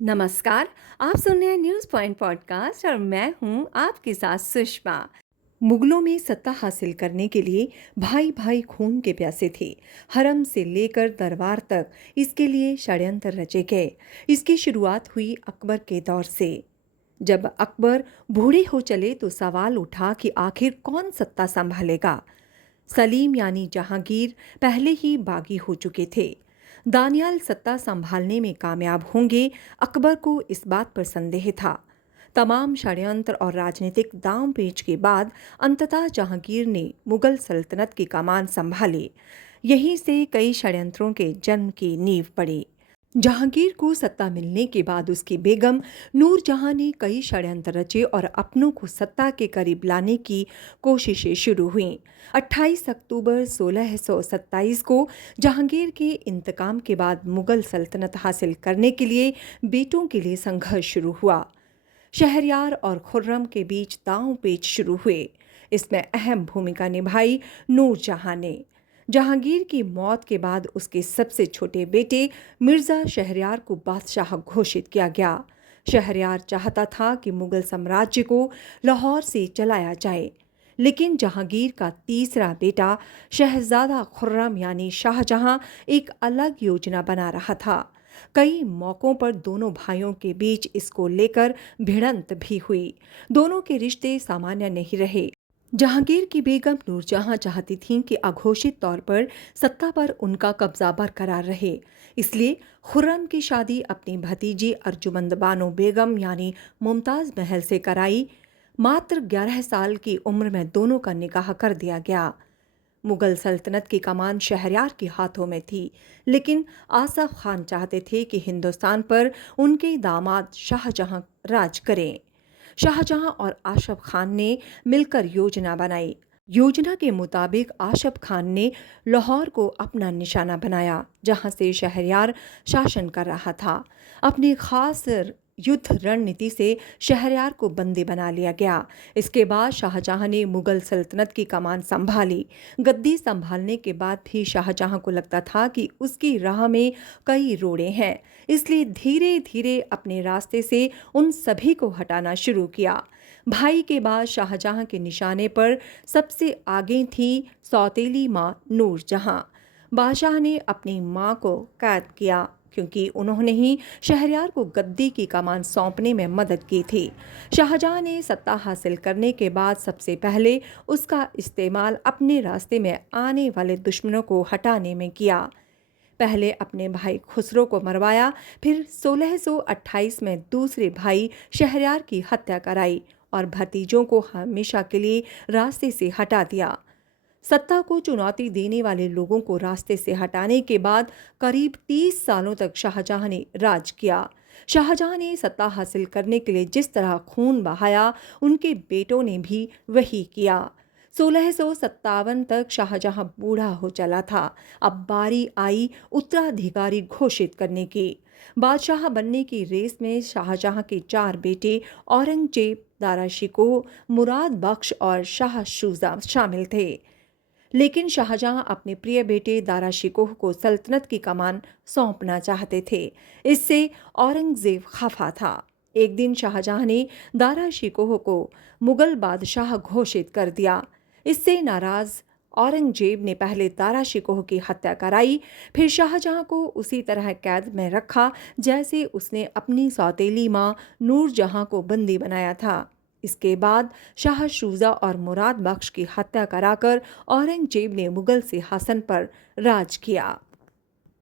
नमस्कार। आप सुन रहे हैं न्यूज़ पॉइंट पॉडकास्ट और मैं हूं आपके साथ सुषमा। मुगलों में सत्ता हासिल करने के लिए भाई भाई खून के प्यासे थे। हरम से लेकर दरबार तक इसके लिए षड्यंत्र रचे गए। इसकी शुरुआत हुई अकबर के दौर से। जब अकबर बूढ़े हो चले तो सवाल उठा कि आखिर कौन सत्ता संभालेगा। सलीम यानी जहांगीर पहले ही बागी हो चुके थे। दानियाल सत्ता संभालने में कामयाब होंगे, अकबर को इस बात पर संदेह था। तमाम षड्यंत्र और राजनीतिक दांव पेच के बाद अंततः जहांगीर ने मुगल सल्तनत की कमान संभाली। यहीं से कई षड्यंत्रों के जन्म की नींव पड़ी। जहांगीर को सत्ता मिलने के बाद उसकी बेगम नूरजहां ने कई षड्यंत्र रचे और अपनों को सत्ता के करीब लाने की कोशिशें शुरू हुईं। 28 अक्टूबर 1627 को जहांगीर के इंतकाम के बाद मुगल सल्तनत हासिल करने के लिए बेटों के लिए संघर्ष शुरू हुआ। शहरयार और खुर्रम के बीच दांव पेच शुरू हुए। इसमें अहम भूमिका निभाई नूरजहां ने। जहांगीर की मौत के बाद उसके सबसे छोटे बेटे मिर्जा शहरयार को बादशाह घोषित किया गया। शहरयार चाहता था कि मुगल साम्राज्य को लाहौर से चलाया जाए, लेकिन जहांगीर का तीसरा बेटा शहजादा खुर्रम यानी शाहजहां एक अलग योजना बना रहा था। कई मौकों पर दोनों भाइयों के बीच इसको लेकर भिड़ंत भी हुई। दोनों के रिश्ते सामान्य नहीं रहे। जहांगीर की बेगम नूरजहां चाहती थीं कि अघोषित तौर पर सत्ता पर उनका कब्जा बरकरार रहे। इसलिए खुर्रम की शादी अपनी भतीजी अर्जुमंद बानो बेगम यानी मुमताज महल से कराई। मात्र 11 साल की उम्र में दोनों का निकाह कर दिया गया। मुगल सल्तनत की कमान शहरयार के हाथों में थी, लेकिन आसफ खान चाहते थे कि हिंदुस्तान पर उनके दामाद शाहजहां राज करें। शाहजहां और आशफ खान ने मिलकर योजना बनाई। योजना के मुताबिक आशफ खान ने लाहौर को अपना निशाना बनाया, जहां से शहरयार शासन कर रहा था। अपनी खास युद्ध रणनीति से शहरयार को बंदी बना लिया गया। इसके बाद शाहजहां ने मुगल सल्तनत की कमान संभाली। गद्दी संभालने के बाद भी शाहजहां को लगता था कि उसकी राह में कई रोड़े हैं, इसलिए धीरे धीरे अपने रास्ते से उन सभी को हटाना शुरू किया। भाई के बाद शाहजहां के निशाने पर सबसे आगे थी सौतेली मां नूरजहां। बादशाह ने अपनी मां को कैद किया, क्योंकि उन्होंने ही शहरयार को गद्दी की कमान सौंपने में मदद की थी। शाहजहां ने सत्ता हासिल करने के बाद सबसे पहले उसका इस्तेमाल अपने रास्ते में आने वाले दुश्मनों को हटाने में किया। पहले अपने भाई खुसरो को मरवाया, फिर 1628 में दूसरे भाई शहरयार की हत्या कराई और भतीजों को हमेशा के लिए रास्ते से हटा दिया। सत्ता को चुनौती देने वाले लोगों को रास्ते से हटाने के बाद करीब 30 सालों तक शाहजहां ने राज किया। शाहजहां ने सत्ता हासिल करने के लिए जिस तरह खून बहाया, उनके बेटों ने भी वही किया। 1657 तक शाहजहां बूढ़ा हो चला था। अब बारी आई उत्तराधिकारी घोषित करने की। बादशाह बनने की रेस में शाहजहां के 4 बेटे औरंगजेब, दारा शिकोह, मुराद बख्श और शाह शूजा शामिल थे। लेकिन शाहजहां अपने प्रिय बेटे दारा शिकोह को सल्तनत की कमान सौंपना चाहते थे। इससे औरंगजेब खफा था। एक दिन शाहजहां ने दारा शिकोह को मुगल बादशाह घोषित कर दिया। इससे नाराज औरंगजेब ने पहले दारा शिकोह की हत्या कराई, फिर शाहजहां को उसी तरह कैद में रखा जैसे उसने अपनी सौतेली मां नूरजहां को बंदी बनाया था। इसके बाद शाह शूजा और मुराद बख्श की हत्या कराकर औरंगजेब ने मुगल सिंहासन पर राज किया।